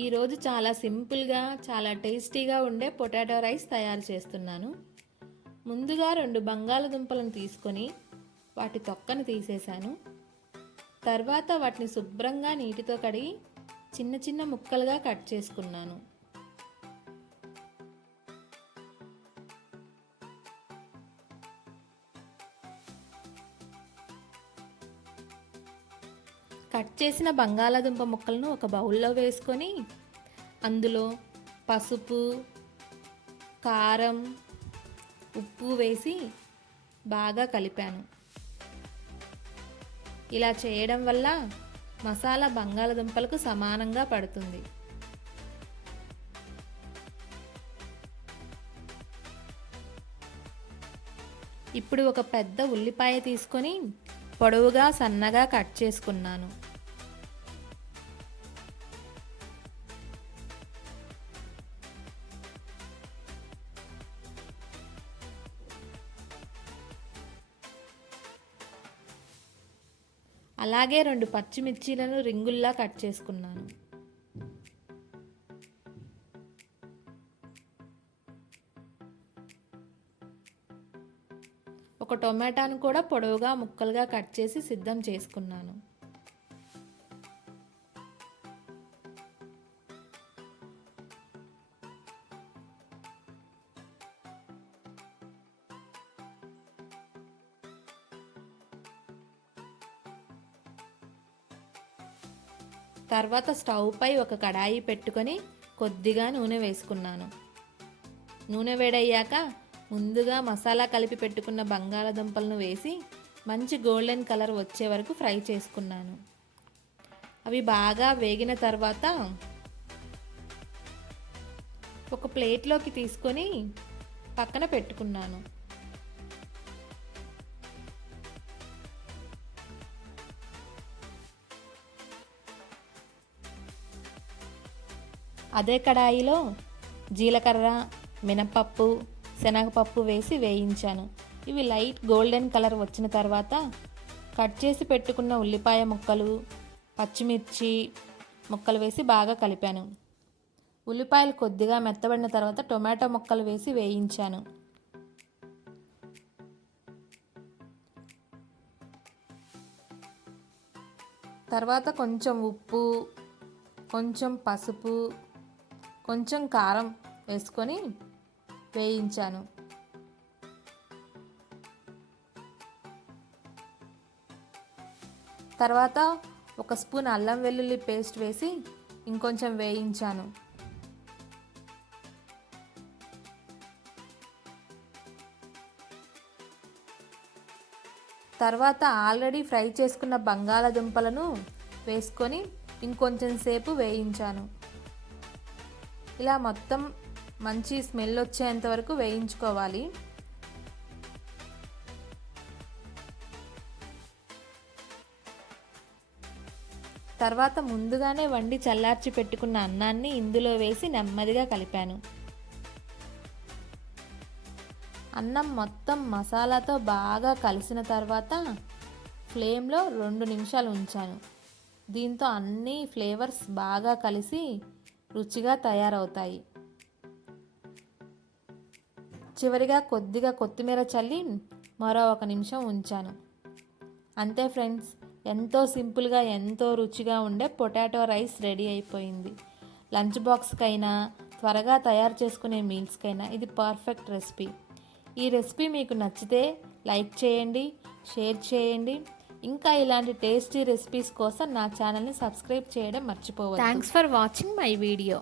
ఈరోజు చాలా సింపుల్గా చాలా టేస్టీగా ఉండే పొటాటో రైస్ తయారు చేస్తున్నాను. ముందుగా 2 బంగాళదుంపలను తీసుకొని వాటి తొక్కను తీసేశాను. తర్వాత వాటిని శుభ్రంగా నీటితో కడిగి చిన్న చిన్న ముక్కలుగా కట్ చేసుకున్నాను. కట్ చేసిన బంగాళాదుంప ముక్కలను ఒక బౌల్లో వేసుకొని అందులో పసుపు, కారం, ఉప్పు వేసి బాగా కలిపాను. ఇలా చేయడం వల్ల మసాలా బంగాళాదుంపలకు సమానంగా పడుతుంది. ఇప్పుడు ఒక పెద్ద ఉల్లిపాయ తీసుకొని పొడవుగా సన్నగా కట్ చేసుకున్నాను. అలాగే 2 పచ్చిమిర్చీలను రింగుల్లా కట్ చేసుకున్నాను. ఒక టొమాటోను కూడా పొడవుగా ముక్కలుగా కట్ చేసి సిద్ధం చేసుకున్నాను. తర్వాత స్టవ్ పై ఒక కడాయి పెట్టుకొని కొద్దిగా నూనె వేసుకున్నాను. నూనె వేడయ్యాక ముందుగా మసాలా కలిపి పెట్టుకున్న బంగాళాదుంపలను వేసి మంచి గోల్డెన్ కలర్ వచ్చే వరకు ఫ్రై చేసుకున్నాను. అవి బాగా వేగిన తర్వాత ఒక ప్లేట్లోకి తీసుకొని పక్కన పెట్టుకున్నాను. అదే కడాయిలో జీలకర్ర, మినపప్పు, శనగపప్పు వేసి వేయించాను. ఇవి లైట్ గోల్డెన్ కలర్ వచ్చిన తర్వాత కట్ చేసి పెట్టుకున్న ఉల్లిపాయ ముక్కలు, పచ్చిమిర్చి ముక్కలు వేసి బాగా కలిపాను. ఉల్లిపాయలు కొద్దిగా మెత్తబడిన తర్వాత టొమాటో ముక్కలు వేసి వేయించాను. తర్వాత కొంచెం ఉప్పు, కొంచెం పసుపు, కొంచెం కారం వేసుకొని వేయించాను. తర్వాత ఒక స్పూన్ అల్లం వెల్లుల్లి పేస్ట్ వేసి ఇంకొంచెం వేయించాను. తర్వాత ఆల్రెడీ ఫ్రై చేసుకున్న బంగాళాదుంపలను వేసుకొని ఇంకొంచెం సేపు వేయించాను. ఇలా మొత్తం మంచి స్మెల్ వచ్చేంత వరకు వేయించుకోవాలి. తర్వాత ముందుగానే వండి చల్లార్చి పెట్టుకున్న అన్నాన్ని ఇందులో వేసి నెమ్మదిగా కలిపాను. అన్నం మొత్తం మసాలాతో బాగా కలిసిన తర్వాత ఫ్లేమ్లో 2 నిమిషాలు ఉంచాను. దీంతో అన్ని ఫ్లేవర్స్ బాగా కలిసి రుచిగా తయారవుతాయి. చివరిగా కొద్దిగా కొత్తిమీర చల్లి మరో 1 నిమిషం ఉంచాను. అంతే ఫ్రెండ్స్, ఎంతో సింపుల్గా ఎంతో రుచిగా ఉండే పొటాటో రైస్ రెడీ అయిపోయింది. లంచ్ బాక్స్కైనా త్వరగా తయారు చేసుకునే మీల్స్కైనా ఇది పర్ఫెక్ట్ రెసిపీ. ఈ రెసిపీ మీకు నచ్చితే లైక్ చేయండి, షేర్ చేయండి. ఇంకా ఇలాంటి టేస్టీ రెసిపీస్ కోసం నా ఛానల్ని సబ్స్క్రైబ్ చేయడం మర్చిపోవద్దు. Thanks for watching my video.